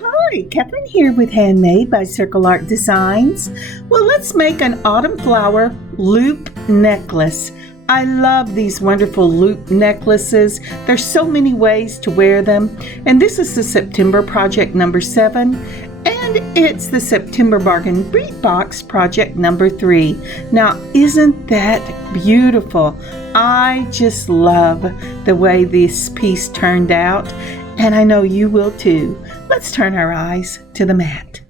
Hi, Kathryn here with Handmade by Circle Art Designs. Well, let's make an autumn flower loop necklace. I love these wonderful loop necklaces. There's so many ways to wear them. And this is the September project number 7. And it's the September Bargain Bead Box project number 3. Now, isn't that beautiful? I just love the way this piece turned out. And I know you will too. Let's turn our eyes to the mat.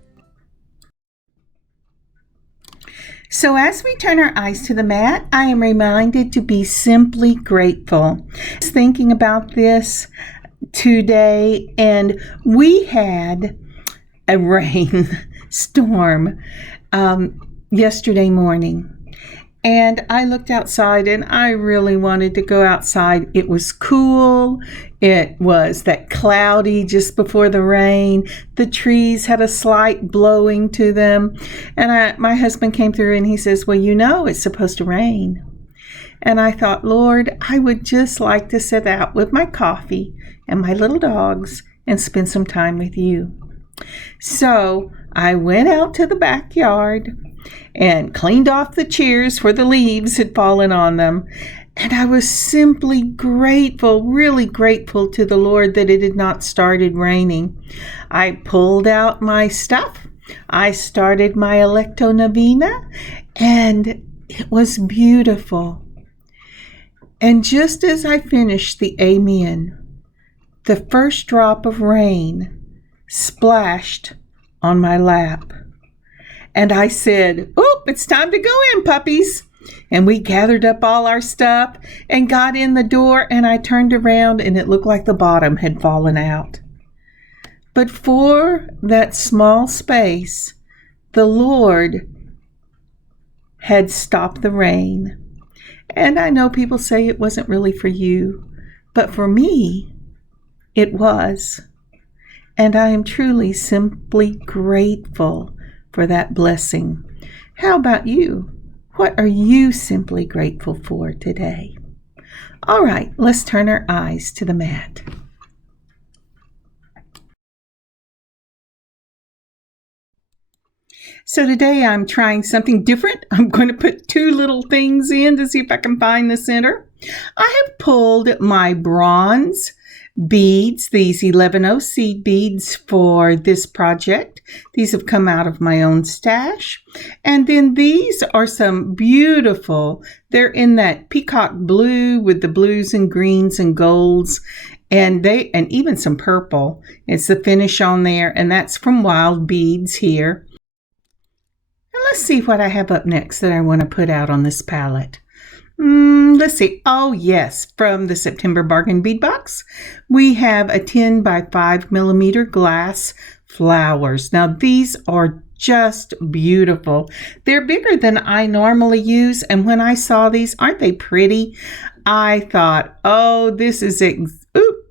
So as we turn our eyes to the mat, I am reminded to be simply grateful. I was thinking about this today, and we had a rain storm yesterday morning. And I looked outside and I really wanted to go outside. It was cool. It was that cloudy just before the rain. The trees had a slight blowing to them. And my husband came through and he says, well, you know, it's supposed to rain. And I thought, Lord, I would just like to sit out with my coffee and my little dogs and spend some time with you. So I went out to the backyard and cleaned off the chairs where the leaves had fallen on them. And I was simply grateful, really grateful to the Lord that it had not started raining. I pulled out my stuff. I started my Electo Novena, and it was beautiful. And just as I finished the Amen, the first drop of rain splashed on my lap. And I said, "Oh, it's time to go in, puppies." And we gathered up all our stuff and got in the door, and I turned around and it looked like the bottom had fallen out. But for that small space, the Lord had stopped the rain. And I know people say it wasn't really for you, but for me, it was. And I am truly simply grateful for that blessing. How about you? What are you simply grateful for today? All right, let's turn our eyes to the mat. So today I'm trying something different. I'm going to put 2 little things in to see if I can find the center. I have pulled my bronze beads, these 11 seed beads for this project. These have come out of my own stash. And then these are some beautiful, they're in that peacock blue with the blues and greens and golds, and even some purple. It's the finish on there, and that's from Wild Beads here. And let's see what I have up next that I want to put out on this palette. Let's see. Oh, yes. From the September Bargain Bead Box, we have a 10 by 5 millimeter glass flowers. Now, these are just beautiful. They're bigger than I normally use. And when I saw these, aren't they pretty? I thought, oh, this is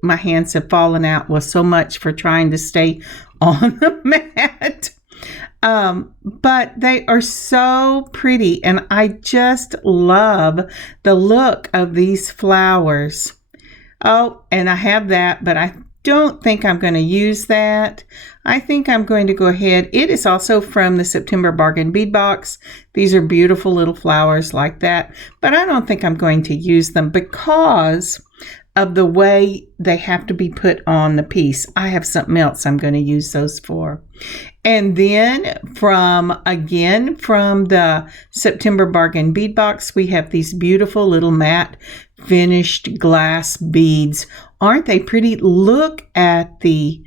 my hands have fallen out. Well, so much for trying to stay on the mat. But they are so pretty, and I just love the look of these flowers. Oh, and I have that, but I don't think I'm going to use that. I think I'm going to go ahead. It is also from the September Bargain Bead Box. These are beautiful little flowers like that, but I don't think I'm going to use them because of the way they have to be put on the piece. I have something else I'm going to use those for. And then from the September Bargain Bead Box, we have these beautiful little matte finished glass beads. Aren't they pretty? Look at the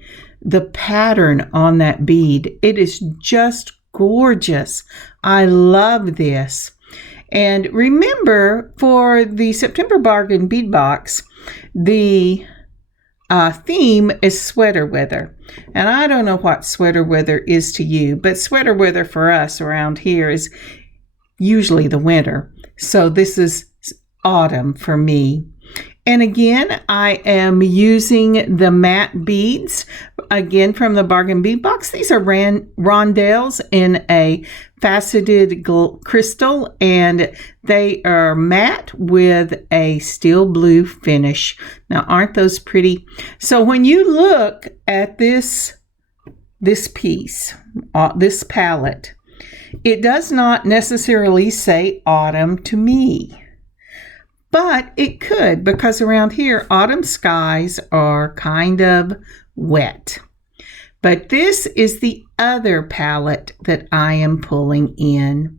pattern on that bead. It is just gorgeous. I love this. And remember, for the September Bargain Bead Box, the theme is sweater weather. And I don't know what sweater weather is to you, but sweater weather for us around here is usually the winter. So this is autumn for me. And again, I am using the matte beads, again from the Bargain Bead Box. These are rondelles in a faceted crystal, and they are matte with a steel blue finish. Now, aren't those pretty? So when you look at this this piece, this palette. It does not necessarily say autumn to me, but it could, because around here, autumn skies are kind of wet. But this is the other palette that I am pulling in.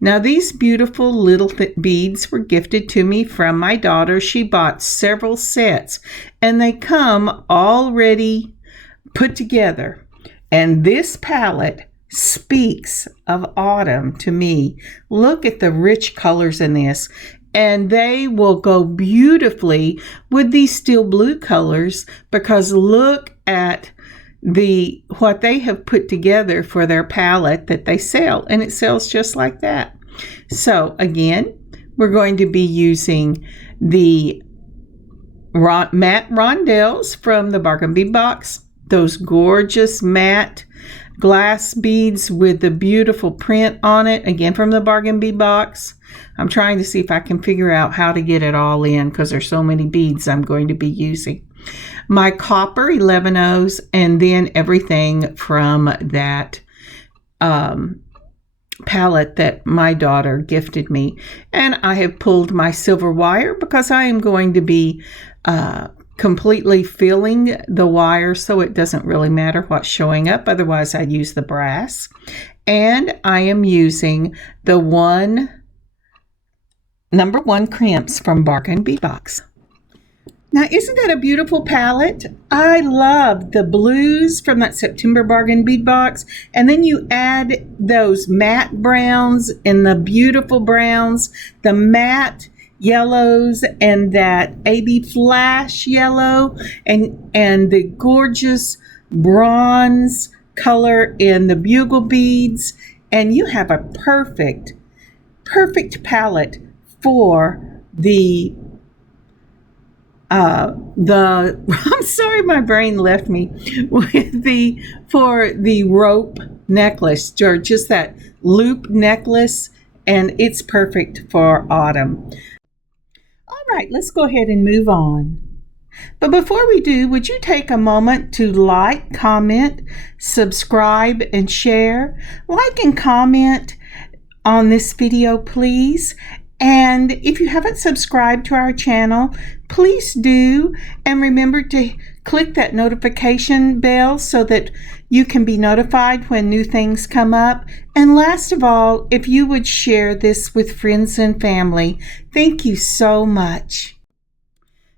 Now, these beautiful little beads were gifted to me from my daughter. She bought several sets, and they come already put together. And this palette speaks of autumn to me. Look at the rich colors in this. And they will go beautifully with these steel blue colors, because look at what they have put together for their palette that they sell, and it sells just like that. So again, we're going to be using the matte rondelles from the Bargain Bead Box, those gorgeous matte glass beads with the beautiful print on it, again from the Bargain Bead Box. I'm trying to see if I can figure out how to get it all in, because there's so many beads I'm going to be using. My copper 11/0s, and then everything from that palette that my daughter gifted me. And I have pulled my silver wire, because I am going to be completely filling the wire, so it doesn't really matter what's showing up. Otherwise, I'd use the brass. And I am using the number 1 crimps from Bargain Bead Box. Now, isn't that a beautiful palette? I love the blues from that September Bargain Bead Box. And then you add those matte browns and the beautiful browns, the matte yellows, and that AB flash yellow, and the gorgeous bronze color in the bugle beads. And you have a perfect palette for I'm sorry, my brain left me, for the rope necklace, or just that loop necklace, and it's perfect for autumn. All right, let's go ahead and move on. But before we do, would you take a moment to like, comment, subscribe, and share? Like and comment on this video, please. And if you haven't subscribed to our channel, please do. And remember to click that notification bell so that you can be notified when new things come up. And last of all, if you would share this with friends and family, thank you so much.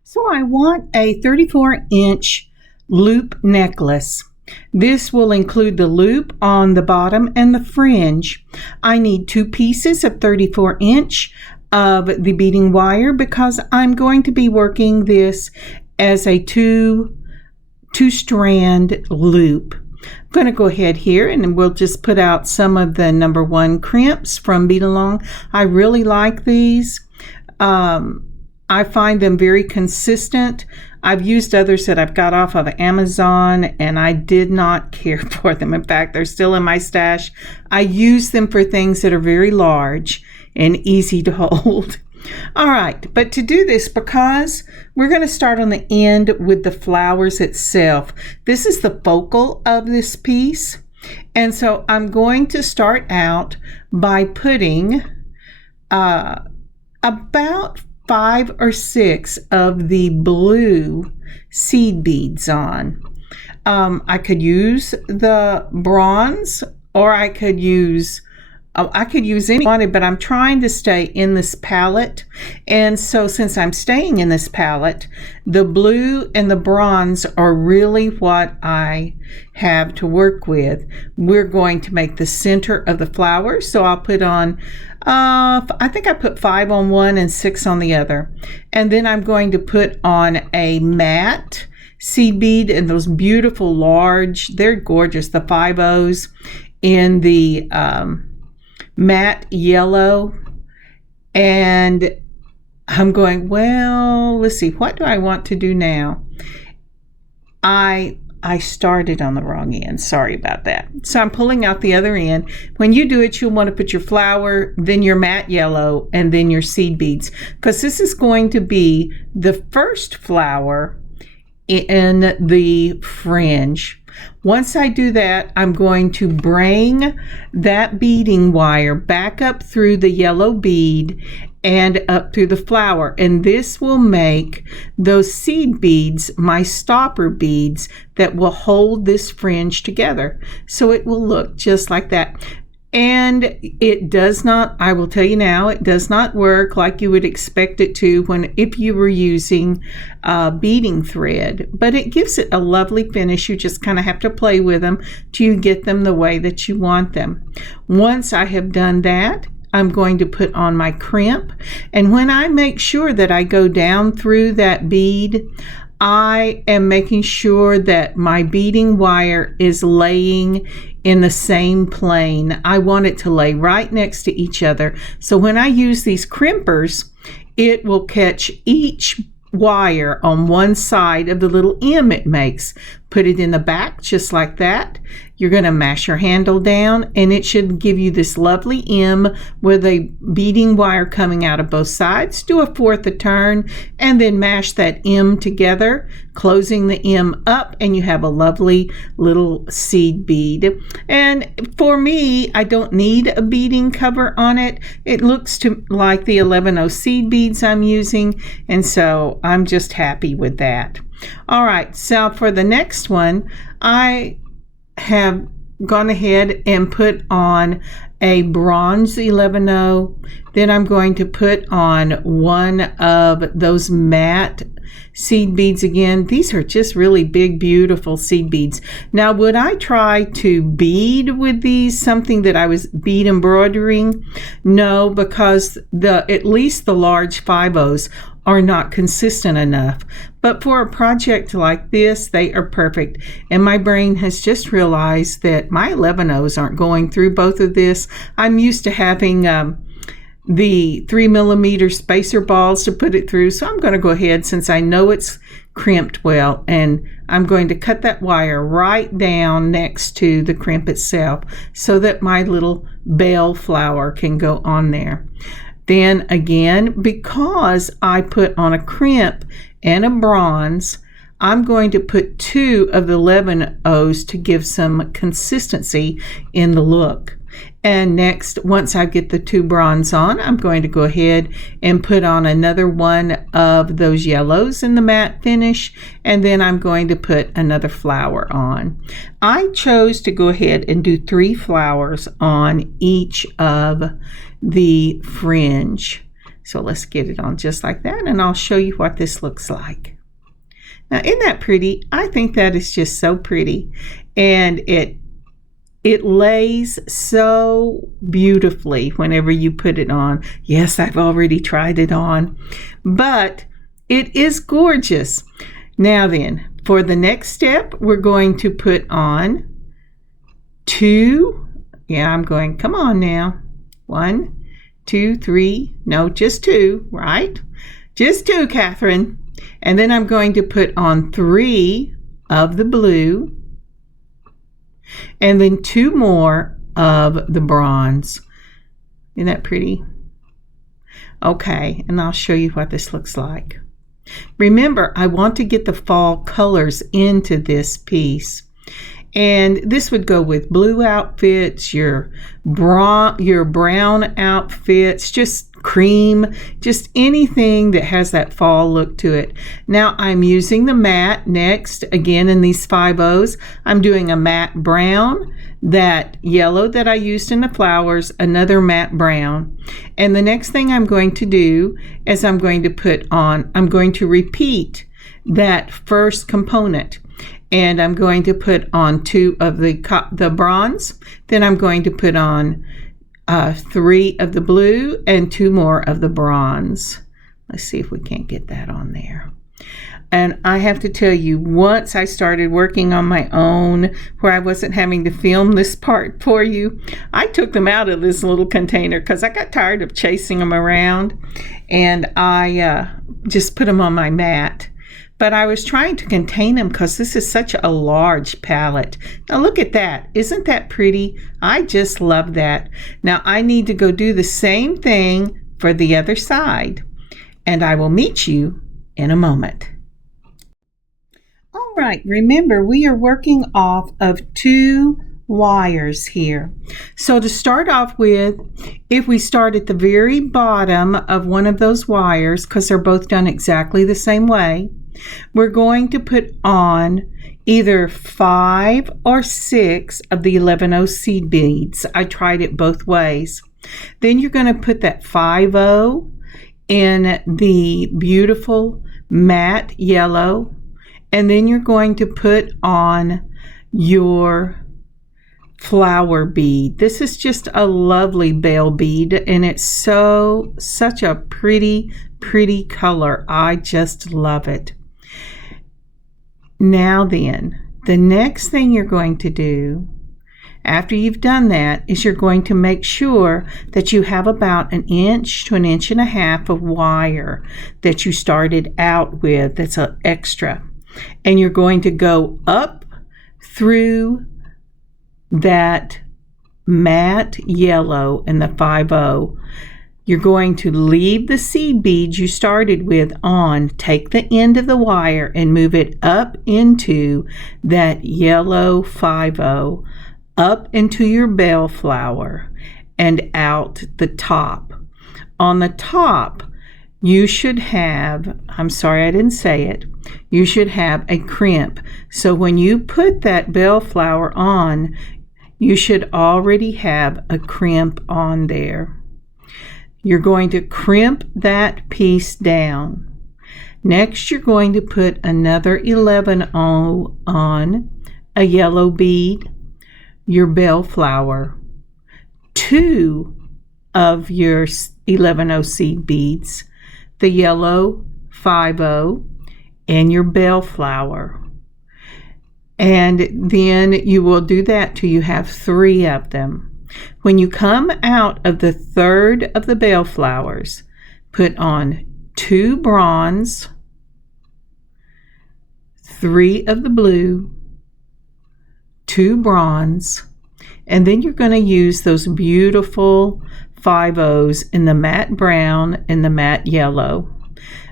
So I want a 34-inch loop necklace. This will include the loop on the bottom and the fringe. I need 2 pieces of 34-inch of the beading wire, because I'm going to be working this as a two-strand loop. I'm going to go ahead here and we'll just put out some of the number 1 crimps from Bead Along. I really like these. I find them very consistent. I've used others that I've got off of Amazon, and I did not care for them. In fact, they're still in my stash. I use them for things that are very large and easy to hold. All right, but to do this, because we're going to start on the end with the flowers itself. This is the focal of this piece. And so I'm going to start out by putting about 5 or 6 of the blue seed beads on. I could use the bronze, or I could use any one, but I'm trying to stay in this palette. And so since I'm staying in this palette, the blue and the bronze are really what I have to work with. We're going to make the center of the flower. So I'll put on, I think I put 5 on one and 6 on the other. And then I'm going to put on a matte seed bead, and those beautiful large, they're gorgeous, the 5/0s in the matte yellow. And I'm going, well, let's see, what do I want to do now? I started on the wrong end. Sorry about that. So I'm pulling out the other end. When you do it, you'll want to put your flower, then your matte yellow, and then your seed beads, because this is going to be the first flower in the fringe. Once I do that, I'm going to bring that beading wire back up through the yellow bead and up through the flower, and this will make those seed beads my stopper beads that will hold this fringe together, so it will look just like that. And it does not, I will tell you now, it does not work like you would expect it to if you were using beading thread, but it gives it a lovely finish. You just kind of have to play with them till you get them the way that you want them. Once I have done that, I'm going to put on my crimp, and when I make sure that I go down through that bead, I am making sure that my beading wire is laying in the same plane. I want it to lay right next to each other. So when I use these crimpers, it will catch each wire on one side of the little M it makes. Put it in the back just like that. You're going to mash your handle down, and it should give you this lovely M with a beading wire coming out of both sides. Do a fourth a turn and then mash that M together, closing the M up, and you have a lovely little seed bead. And for me, I don't need a beading cover on it. It looks like the 11/0 seed beads I'm using, and so I'm just happy with that. All right, so for the next one, I have gone ahead and put on a bronze 11/0. Then I'm going to put on one of those matte seed beads again. These are just really big, beautiful seed beads. Now, would I try to bead with these, something that I was bead embroidering? No, because at least the large 5/0s are not consistent enough. But for a project like this, they are perfect. And my brain has just realized that my 11/0s aren't going through both of this. I'm used to having the 3mm spacer balls to put it through. So I'm going to go ahead, since I know it's crimped well, and I'm going to cut that wire right down next to the crimp itself so that my little bell flower can go on there. Then again, because I put on a crimp and a bronze, I'm going to put 2 of the 11/0s to give some consistency in the look. And next, once I get the 2 bronze on, I'm going to go ahead and put on another one of those yellows in the matte finish, and then I'm going to put another flower on. I chose to go ahead and do 3 flowers on each of the fringe. So let's get it on just like that, and I'll show you what this looks like. Now, isn't that pretty? I think that is just so pretty, and it lays so beautifully whenever you put it on. Yes, I've already tried it on, but it is gorgeous. Now then, for the next step, we're going to put on 2. Yeah, I'm going, come on now. 1, 2, 3, no, just 2, right? Just 2, Kathryn. And then I'm going to put on 3 of the blue, and then 2 more of the bronze. Isn't that pretty? Okay, and I'll show you what this looks like. Remember, I want to get the fall colors into this piece. And this would go with blue outfits, your brown outfits, just cream, just anything that has that fall look to it. Now I'm using the matte next, again in these 5/0s. I'm doing a matte brown, that yellow that I used in the flowers, another matte brown. And the next thing I'm going to do is I'm going to repeat that first component. And I'm going to put on 2 of the bronze. Then I'm going to put on 3 of the blue and 2 more of the bronze. Let's see if we can't get that on there. And I have to tell you, once I started working on my own, where I wasn't having to film this part for you, I took them out of this little container because I got tired of chasing them around, and I just put them on my mat. But I was trying to contain them because this is such a large palette. Now look at that. Isn't that pretty? I just love that. Now I need to go do the same thing for the other side, and I will meet you in a moment. All All right, remember we are working off of 2 wires here. So to start off with, if we start at the very bottom of one of those wires, because they're both done exactly the same way, we're going to put on either 5 or 6 of the 11/0 seed beads. I tried it both ways. Then you're going to put that 5/0 in the beautiful matte yellow, and then you're going to put on your flower bead. This is just a lovely bell bead, and it's such a pretty color. I just love it. Now then, the next thing you're going to do after you've done that is you're going to make sure that you have about 1 inch to 1.5 inches of wire that you started out with that's an extra. And you're going to go up through that matte yellow in the 5/0. You're going to leave the seed beads you started with on, take the end of the wire and move it up into that yellow 5/0, up into your bell flower and out the top. On the top, you should have, I'm sorry I didn't say it, you should have a crimp. So when you put that bell flower on, you should already have a crimp on there. You're going to crimp that piece down. Next, you're going to put another 11/0 on, a yellow bead, your bell flower, 2 of your 11/0 seed beads, the yellow 5/0, and your bell flower. And then you will do that till you have 3 of them. When you come out of the 3rd of the bell flowers, put on 2 bronze, 3 of the blue, 2 bronze, and then you're going to use those beautiful 5/0s in the matte brown and the matte yellow.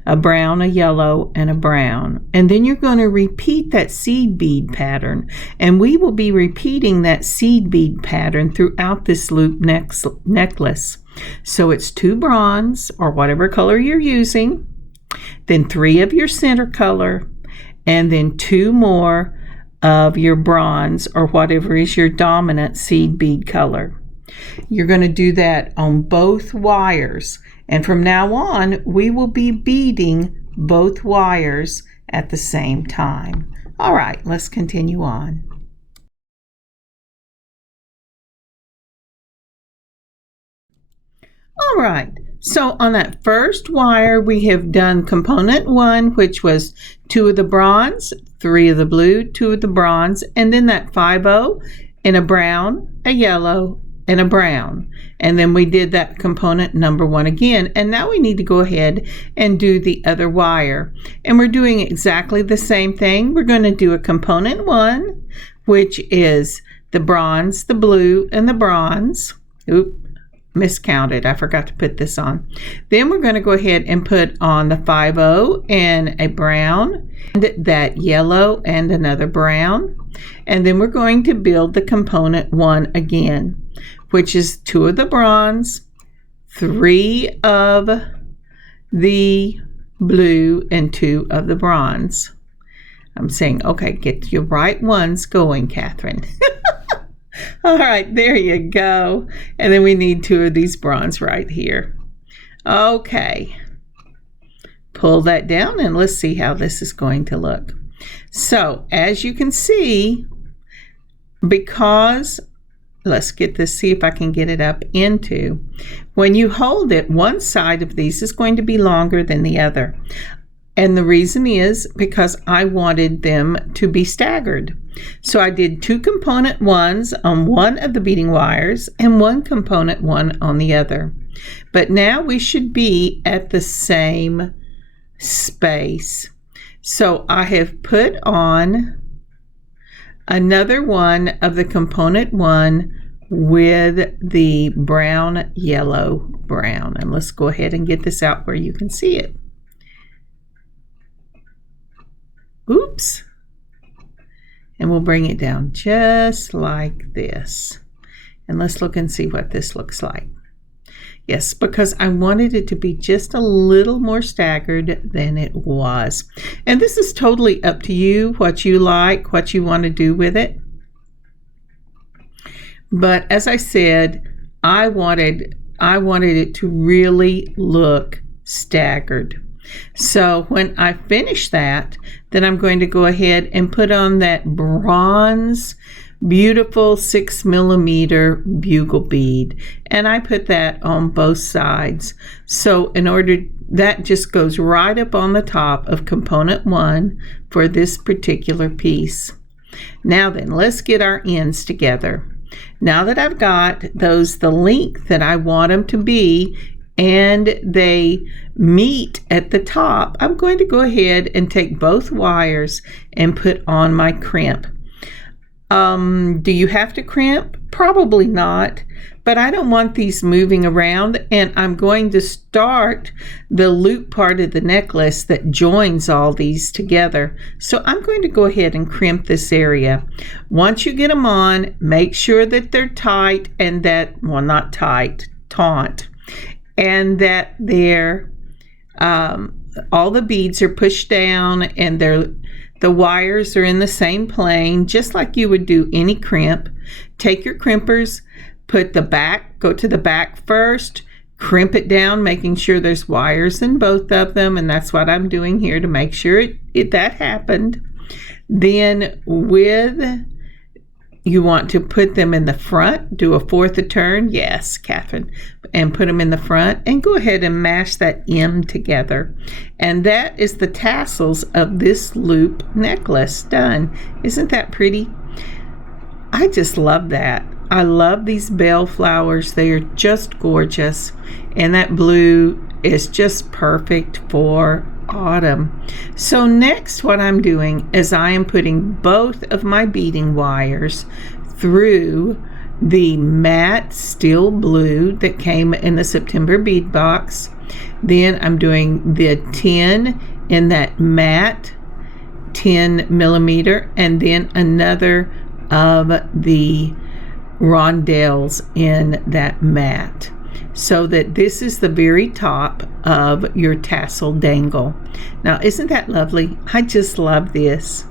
A brown, a yellow, and a brown. And then you're going to repeat that seed bead pattern. And we will be repeating that seed bead pattern throughout this loop necklace. So it's 2 bronze, or whatever color you're using, then 3 of your center color, and then 2 more of your bronze, or whatever is your dominant seed bead color. You're going to do that on both wires. And from now on, we will be beading both wires at the same time. All right, let's continue on. All right, so on that first wire, we have done component 1, which was 2 of the bronze, 3 of the blue, 2 of the bronze, and then that 5/0 in a brown, a yellow, and a brown. And then we did that component number 1 again. And now we need to go ahead and do the other wire. And we're doing exactly the same thing. We're going to do a component 1, which is the bronze, the blue, and the bronze. Oop, miscounted. I forgot to put this on. Then we're going to go ahead and put on the 5/0 and a brown, and that yellow and another brown. And then we're going to build the component 1 again, which is 2 of the bronze, 3 of the blue, and 2 of the bronze. I'm saying, okay, get your right ones going, Kathryn. All right, there you go. And then we need 2 of these bronze right here. Okay. Pull that down and let's see how this is going to look. So, as you can see, because let's get this, see if I can get it up into. When you hold it, one side of these is going to be longer than the other. And the reason is because I wanted them to be staggered. So I did 2 component 1s on one of the beading wires and 1 component 1 on the other. But now we should be at the same space. So I have put on another one of the component 1 with the brown, yellow, brown. And let's go ahead and get this out where you can see it. Oops. and we'll bring it down just like this. And let's look and see what this looks like. Yes, because I wanted it to be just a little more staggered than it was. And this is totally up to you, what you like, what you want to do with it. But as I said, I wanted it to really look staggered. So when I finish that, then I'm going to go ahead and put on that bronze beautiful 6mm bugle bead, and I put that on both sides. So that just goes right up on the top of component 1 for this particular piece. Now then, let's get our ends together. Now that I've got those the length that I want them to be and they meet at the top, I'm going to go ahead and take both wires and put on my crimp. Do you have to crimp? Probably not, but I don't want these moving around, and I'm going to start the loop part of the necklace that joins all these together. So I'm going to go ahead and crimp this area. Once you get them on, make sure that they're tight and that, well, not tight, taut, and that they're, all the beads are pushed down and the wires are in the same plane, just like you would do any crimp. Take your crimpers, go to the back first, crimp it down, making sure there's wires in both of them, and that's what I'm doing here to make sure that happened. Then you want to put them in the front, do a 1/4 a turn, yes, Kathryn, and put them in the front, and go ahead and mash that M together. And that is the tassels of this loop necklace done. Isn't that pretty? I just love that. I love these bell flowers. They are just gorgeous. And that blue is just perfect for autumn. So next, what I'm doing is I am putting both of my beading wires through the matte steel blue that came in the September bead box. Then I'm doing the 10 in that matte 10mm, and then another of the rondelles in that matte, so that this is the very top of your tassel dangle. Now, isn't that lovely? I just love this.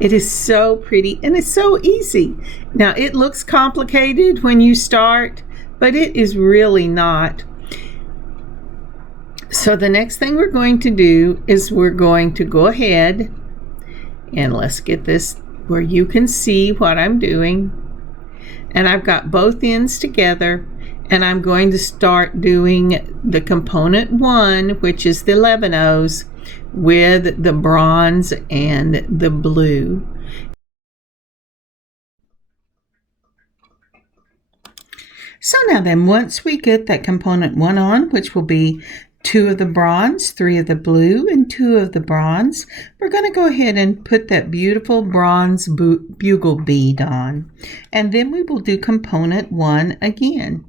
It is so pretty and it's so easy. Now, it looks complicated when you start, but it is really not. So the next thing we're going to do is we're going to go ahead and let's get this where you can see what I'm doing. And I've got both ends together, and I'm going to start doing the component 1, which is the 11/0s, with the bronze and the blue. So now then, once we get that component 1 on, which will be 2 of the bronze, 3 of the blue, and 2 of the bronze, we're going to go ahead and put that beautiful bronze bugle bead on. And then we will do component 1 again,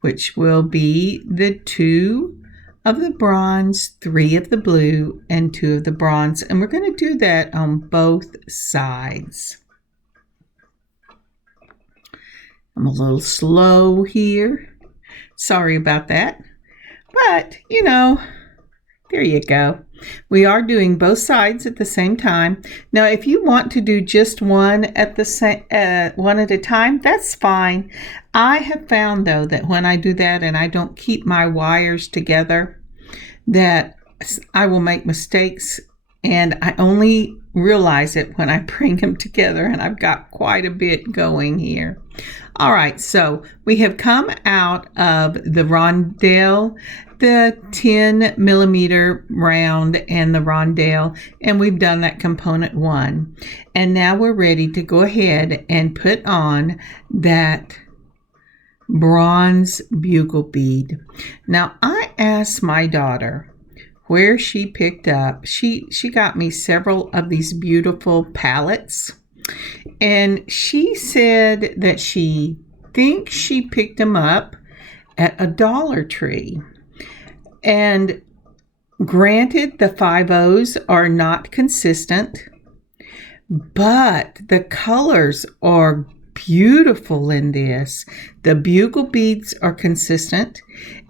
which will be the 2 of the bronze, 3 of the blue, and 2 of the bronze. And we're going to do that on both sides. I'm a little slow here. Sorry about that. But, there you go. We are doing both sides at the same time. Now, if you want to do just one at a time, that's fine. I have found, though, that when I do that and I don't keep my wires together, that I will make mistakes, and I only realize it when I bring them together, and I've got quite a bit going here. All right, so we have come out of the rondelle, the 10mm round and the rondelle, and we've done that component 1. And now we're ready to go ahead and put on that bronze bugle bead. Now, I asked my daughter where she picked up, she got me several of these beautiful palettes, and she said that she thinks she picked them up at a Dollar Tree. And granted, the 5/0s are not consistent, but the colors are beautiful in this. The bugle beads are consistent,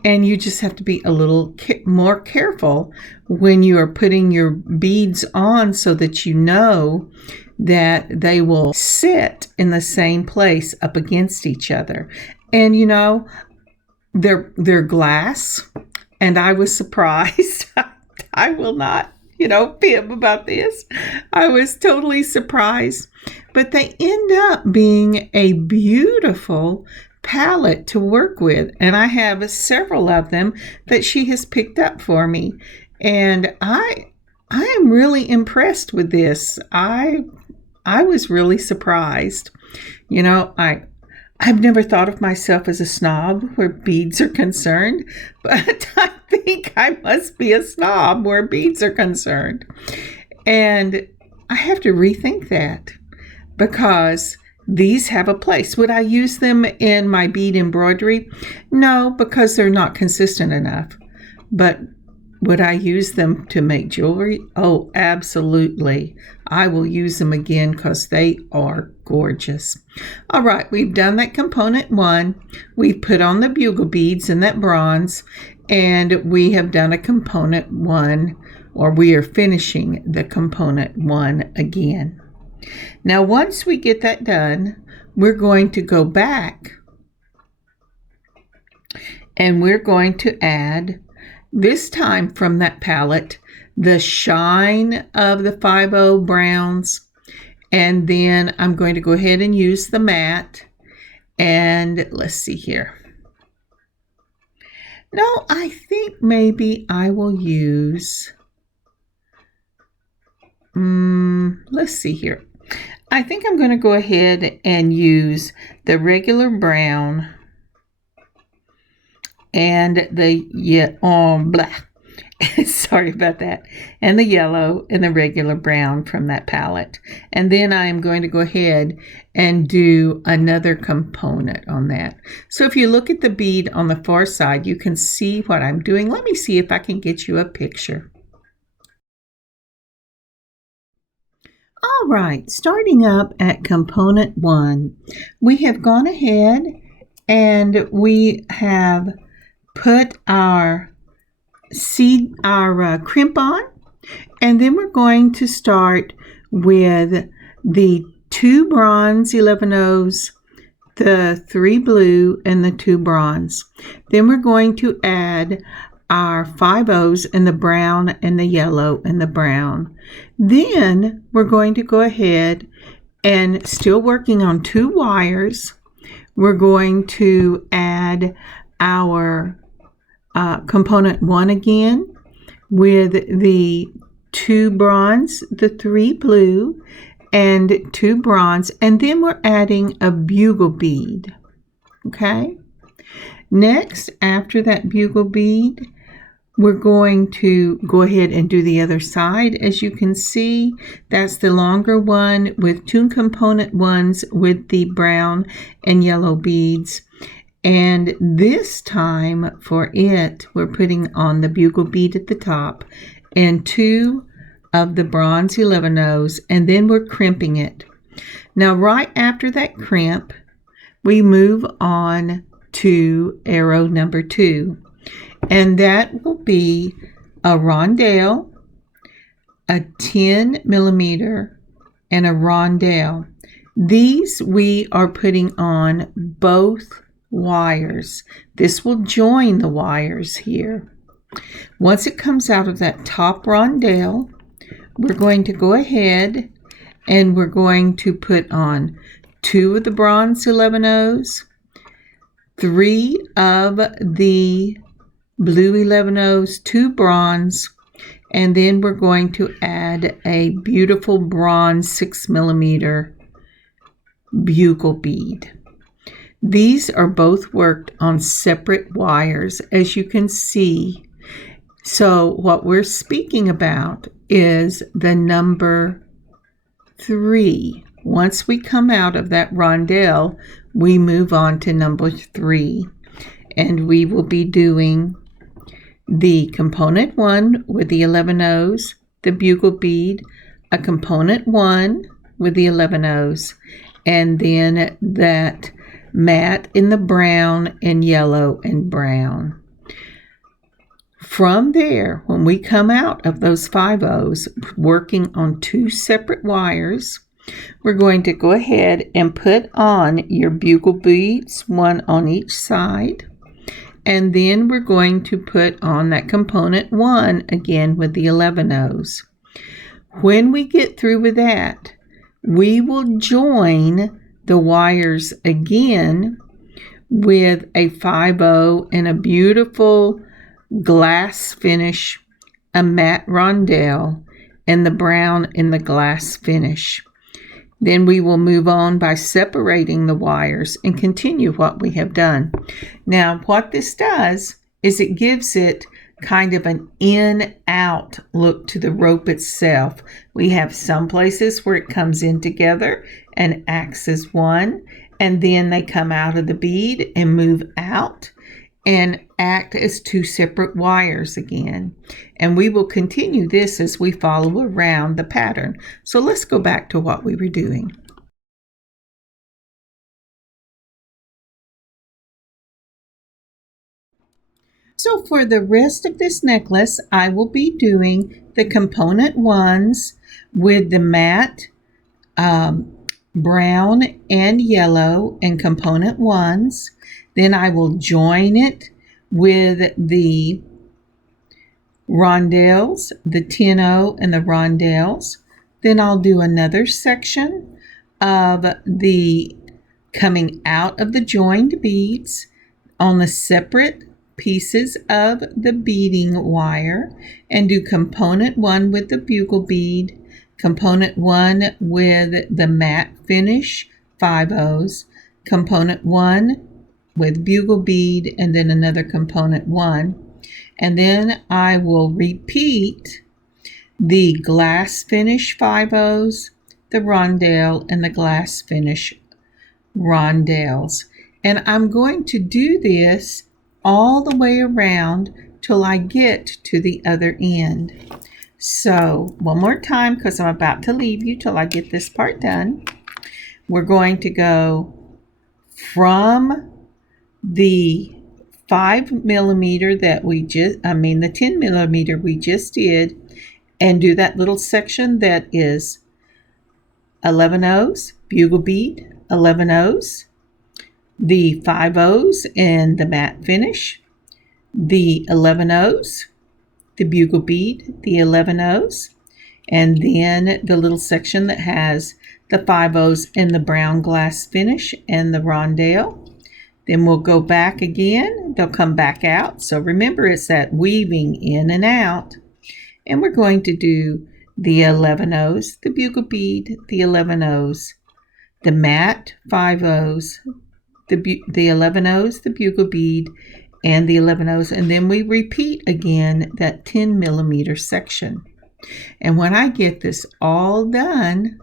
and you just have to be a little more careful when you are putting your beads on so that you know that they will sit in the same place up against each other. And you know, they're glass, and I was surprised. I will not, fib about this. I was totally surprised. But they end up being a beautiful palette to work with. And I have several of them that she has picked up for me. And I am really impressed with this. I was really surprised. I've never thought of myself as a snob where beads are concerned, but I think I must be a snob where beads are concerned. And I have to rethink that, because these have a place. Would I use them in my bead embroidery? No, because they're not consistent enough. But would I use them to make jewelry? Oh, absolutely. I will use them again because they are gorgeous. All right, we've done that component 1. We've put on the bugle beads and that bronze, and we have done a component 1, or we are finishing the component 1 again. Now, once we get that done, we're going to go back and we're going to add, this time from that palette, the shine of the 5-0 browns. And then I'm going to go ahead and use the matte. And let's see here. No, I think maybe I will use, let's see here. I think I'm going to go ahead and use the regular brown and the black. Sorry about that. And the yellow and the regular brown from that palette. And then I am going to go ahead and do another component on that. So if you look at the bead on the far side, you can see what I'm doing. Let me see if I can get you a picture. All right, starting up at component 1, we have gone ahead and we have put our crimp on, and then we're going to start with the 2 bronze 11/0s, the 3 blue, and the 2 bronze. Then we're going to add our 5/0s and the brown and the yellow and the brown. Then we're going to go ahead and, still working on 2 wires, we're going to add our component 1 again with the 2 bronze, the 3 blue, and 2 bronze, and then we're adding a bugle bead. Okay? Next, after that bugle bead, we're going to go ahead and do the other side. As you can see, that's the longer one with 2 component 1s with the brown and yellow beads. And this time for it, we're putting on the bugle bead at the top and 2 of the bronze 11/0s, and then we're crimping it. Now, right after that crimp, we move on to arrow number 2, and that will be a rondelle, a 10 millimeter, and a rondelle. These we are putting on both wires. This will join the wires here. Once it comes out of that top rondelle, we're going to go ahead and we're going to put on 2 of the bronze 11/0s, 3 of the blue 11/0s, 2 bronze, and then we're going to add a beautiful bronze 6 millimeter bugle bead. These are both worked on separate wires, as you can see. So what we're speaking about is the number 3. Once we come out of that rondelle, we move on to number 3. And we will be doing the component 1 with the 11/0s, the bugle bead, a component 1, with the 11 O's, and then that matte in the brown and yellow and brown. From there, when we come out of those 5 O's, working on 2 separate wires, we're going to go ahead and put on your bugle beads, 1 on each side, and then we're going to put on that component 1 again with the 11 O's. When we get through with that, we will join the wires again with a 5-0 and a beautiful glass finish, a matte rondelle, and the brown in the glass finish. Then we will move on by separating the wires and continue what we have done. Now, what this does is it gives it kind of an in-out look to the rope itself. We have some places where it comes in together and acts as one, and then they come out of the bead and move out and act as 2 separate wires again. And we will continue this as we follow around the pattern. So let's go back to what we were doing. So for the rest of this necklace, I will be doing the component 1s with the matte brown and yellow and component 1s. Then I will join it with the rondelles, the 10-0 and the rondelles. Then I'll do another section of the coming out of the joined beads on the separate pieces of the beading wire, and do component 1 with the bugle bead, component 1 with the matte finish 5 O's, component 1 with bugle bead, and then another component 1. And then I will repeat the glass finish 5 O's, the rondelle, and the glass finish rondelles. And I'm going to do this all the way around till I get to the other end. So one more time, because I'm about to leave you till I get this part done. We're going to go from the 5mm that we just, the 10mm we just did, and do that little section that is 11 O's, bugle bead, 11 O's, the 5 O's and the matte finish, the 11 O's, the bugle bead, the 11 O's, and then the little section that has the 5 O's and the brown glass finish and the rondelle. Then we'll go back again. They'll come back out. So remember, it's that weaving in and out. And we're going to do the 11 O's, the bugle bead, the 11 O's, the matte 5 O's, the 11 O's, the bugle bead, and the 11 O's. And then we repeat again that 10mm section. And when I get this all done,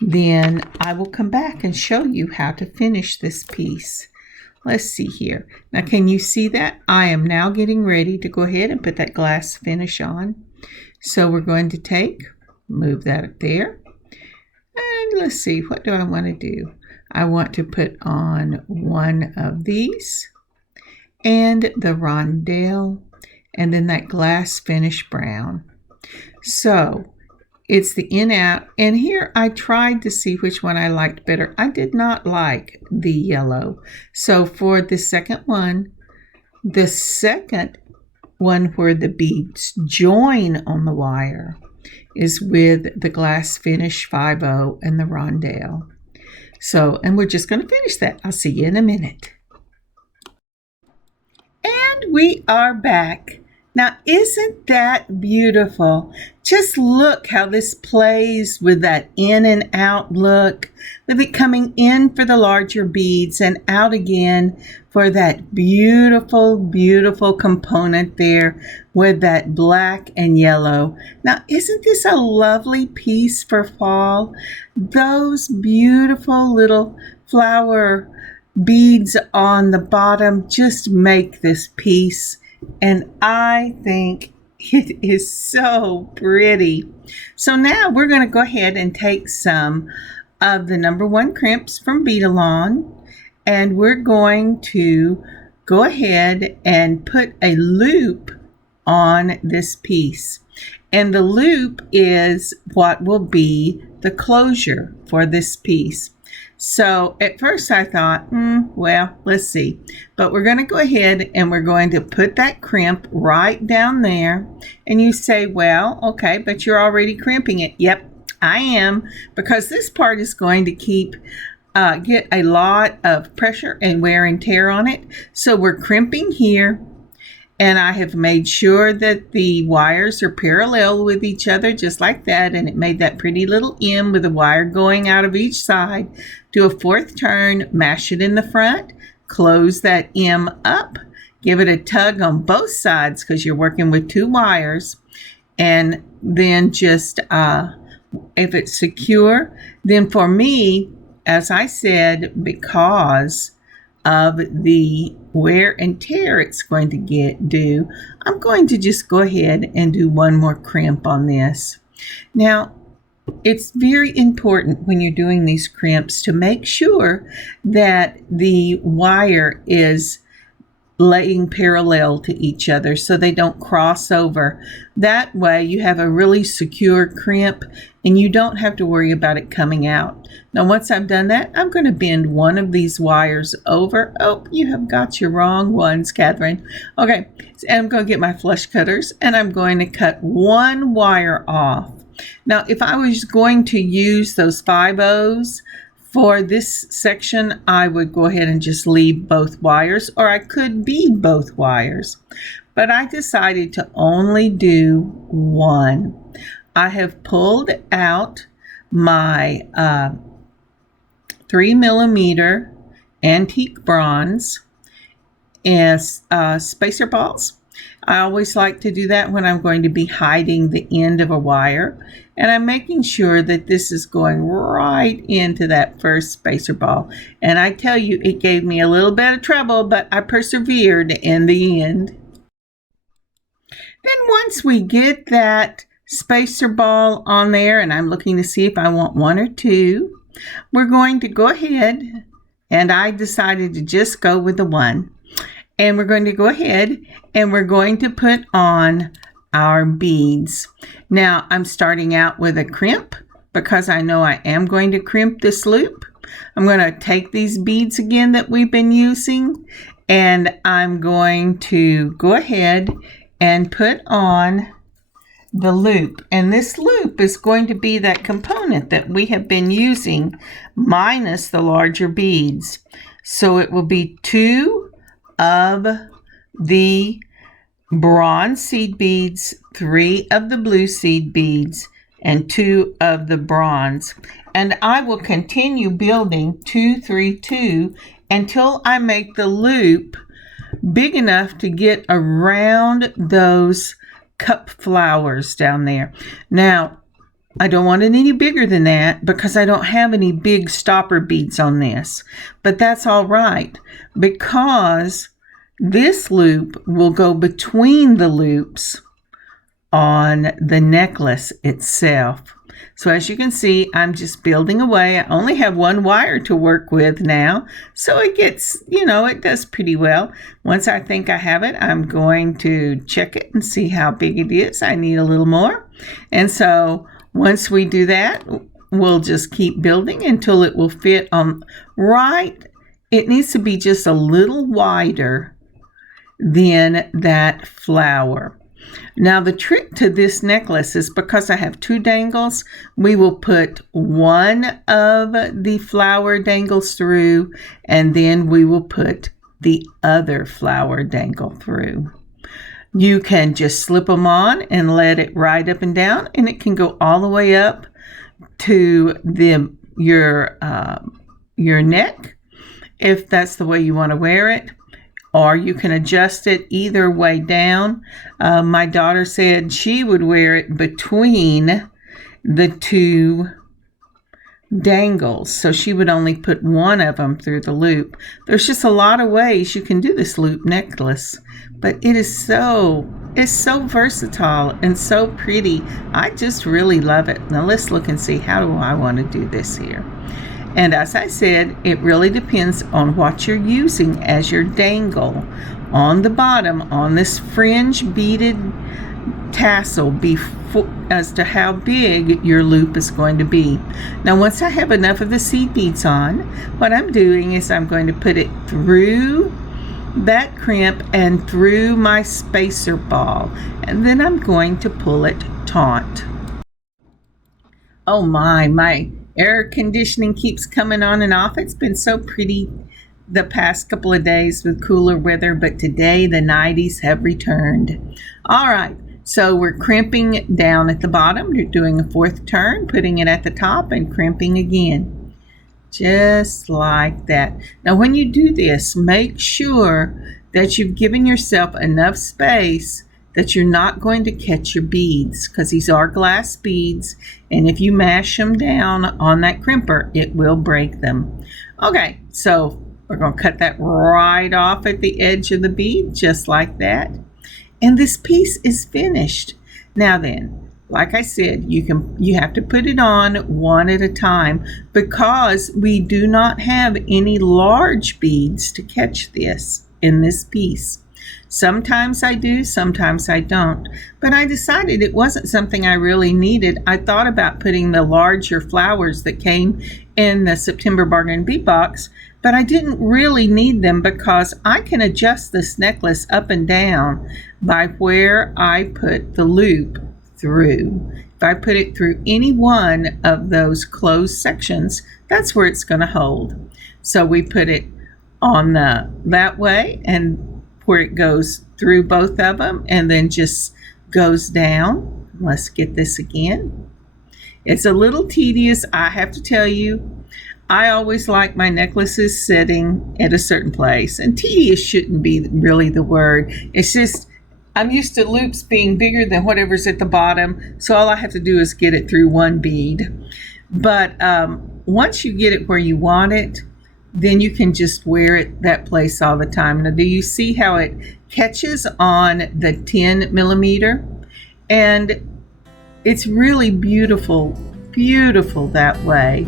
then I will come back and show you how to finish this piece. Let's see here. Now, can you see that? I am now getting ready to go ahead and put that glass finish on. So we're going to move that up there. And let's see, what do I want to do? I want to put on one of these and the rondelle and then that glass finish brown. So it's the in out, and here I tried to see which one I liked better. I did not like the yellow. So for the second one where the beads join on the wire is with the glass finish 5-0 and the rondelle. So, and we're just going to finish that. I'll see you in a minute. And we are back. Now, isn't that beautiful? Just look how this plays with that in and out look, with it coming in for the larger beads and out again for that beautiful, beautiful component there with that black and yellow. Now, isn't this a lovely piece for fall? Those beautiful little flower beads on the bottom just make this piece, and I think It is so pretty. So now we're going to go ahead and take some of the number 1 crimps from Beadalon, and we're going to go ahead and put a loop on this piece. And the loop is what will be the closure for this piece. So at first I thought, well, let's see. But we're going to go ahead and we're going to put that crimp right down there. And you say, well, okay, but you're already crimping it. Yep, I am, because this part is going to get a lot of pressure and wear and tear on it. So we're crimping here. And I have made sure that the wires are parallel with each other, just like that. And it made that pretty little M with a wire going out of each side. Do a 4th turn, mash it in the front, close that M up, give it a tug on both sides because you're working with 2 wires. And then just, if it's secure, then for me, as I said, because of the wear and tear it's going to do, I'm going to just go ahead and do 1 more crimp on this. Now, it's very important when you're doing these crimps to make sure that the wire is laying parallel to each other so they don't cross over. That way you have a really secure crimp and you don't have to worry about it coming out. Now once I've done that, I'm going to bend one of these wires over. Oh, you have got your wrong ones, Kathryn. Okay, and I'm going to get my flush cutters and I'm going to cut 1 wire off. Now if I was going to use those 5/0s for this section, I would go ahead and just leave both wires, or I could bead both wires. But I decided to only do 1. I have pulled out my 3mm antique bronze as spacer balls. I always like to do that when I'm going to be hiding the end of a wire. And I'm making sure that this is going right into that first spacer ball. And I tell you, it gave me a little bit of trouble, but I persevered in the end. Then once we get that spacer ball on there, and I'm looking to see if I want 1 or 2, we're going to go ahead, and I decided to just go with the 1. And we're going to go ahead and we're going to put on our beads. Now I'm starting out with a crimp because I know I am going to crimp this loop. I'm going to take these beads again that we've been using and I'm going to go ahead and put on the loop. And this loop is going to be that component that we have been using minus the larger beads. So it will be 2 of the bronze seed beads, 3 of the blue seed beads, and 2 of the bronze. And I will continue building 2, 3, 2 until I make the loop big enough to get around those cup flowers down there. Now, I don't want it any bigger than that because I don't have any big stopper beads on this. But that's all right because this loop will go between the loops on the necklace itself. So as you can see, I'm just building away. I only have 1 wire to work with now. So it gets, it does pretty well. Once I think I have it, I'm going to check it and see how big it is. I need a little more. And so once we do that, we'll just keep building until it will fit on right. It needs to be just a little wider than that flower. Now the trick to this necklace is because I have 2 dangles, we will put 1 of the flower dangles through and then we will put the other flower dangle through. You can just slip them on and let it ride up and down, and it can go all the way up to your neck if that's the way you want to wear it, or you can adjust it either way down. My daughter said she would wear it between the 2 dangles, so she would only put 1 of them through the loop. There's just a lot of ways you can do this loop necklace, but it is so is so versatile and so pretty. I just really love it. Now let's look and see, how do I want to do this here? And as I said, it really depends on what you're using as your dangle. On the bottom, on this fringe beaded tassel, as to how big your loop is going to be. Now once I have enough of the seed beads on, what I'm doing is I'm going to put it through that crimp and through my spacer ball, and then I'm going to pull it taut. Oh my air conditioning keeps coming on and off. It's been so pretty the past couple of days with cooler weather, but today the 90s have returned. All right, so we're crimping down at the bottom. You're doing a 4th turn, putting it at the top and crimping again, just like that. Now when you do this, make sure that you've given yourself enough space that you're not going to catch your beads, because these are glass beads, and if you mash them down on that crimper, it will break them. Okay, so we're going to cut that right off at the edge of the bead, just like that. And this piece is finished. Now then, like I said, you have to put it on one at a time, because we do not have any large beads to catch this in this piece. Sometimes I do, sometimes I don't. But I decided it wasn't something I really needed. I thought about putting the larger flowers that came in the September Bargain Bead Box, but I didn't really need them because I can adjust this necklace up and down by where I put the loop through. If I put it through any one of those closed sections, that's where it's going to hold. So we put it on that way, and where it goes through both of them and then just goes down. Let's get this again. It's a little tedious, I have to tell you. I always like my necklaces sitting at a certain place, and tedious shouldn't be really the word. It's just I'm used to loops being bigger than whatever's at the bottom, so all I have to do is get it through one bead. But once you get it where you want it, then you can just wear it that place all the time. Now, do you see how it catches on the 10 millimeter? And it's really beautiful, beautiful that way.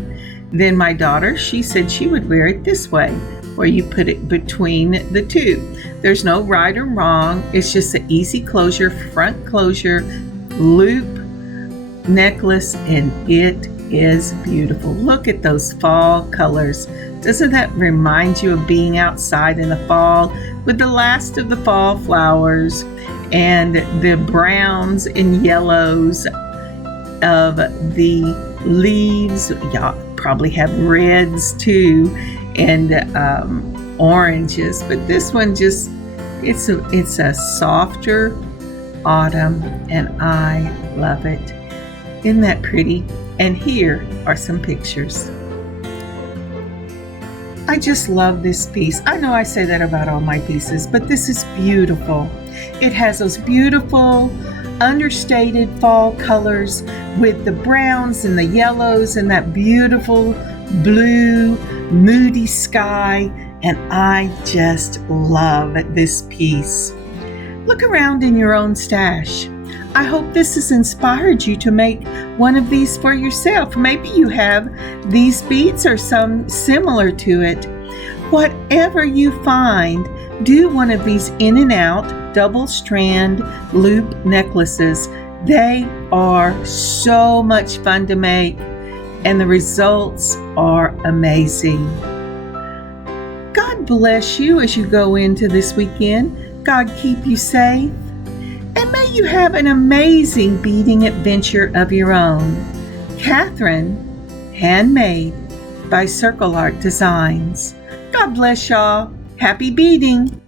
Then my daughter, she said she would wear it this way, where you put it between the two. There's no right or wrong. It's just an easy closure, front closure, loop necklace, and it is beautiful. Look at those fall colors. Doesn't that remind you of being outside in the fall with the last of the fall flowers and the browns and yellows of the leaves? Y'all probably have reds too, and oranges, but this one just it's a softer autumn, and I love it. Isn't that pretty? And here are some pictures. I just love this piece. I know I say that about all my pieces, but this is beautiful. It has those beautiful understated fall colors with the browns and the yellows and that beautiful blue moody sky, and I just love this piece. Look around in your own stash. I hope this has inspired you to make one of these for yourself. Maybe you have these beads or some similar to it. Whatever you find, do one of these in and out double strand loop necklaces. They are so much fun to make, and the results are amazing. God bless you as you go into this weekend. God keep you safe. And may you have an amazing beading adventure of your own. Kathryn, Handmade by CircleArtDesigns. God bless y'all. Happy beading.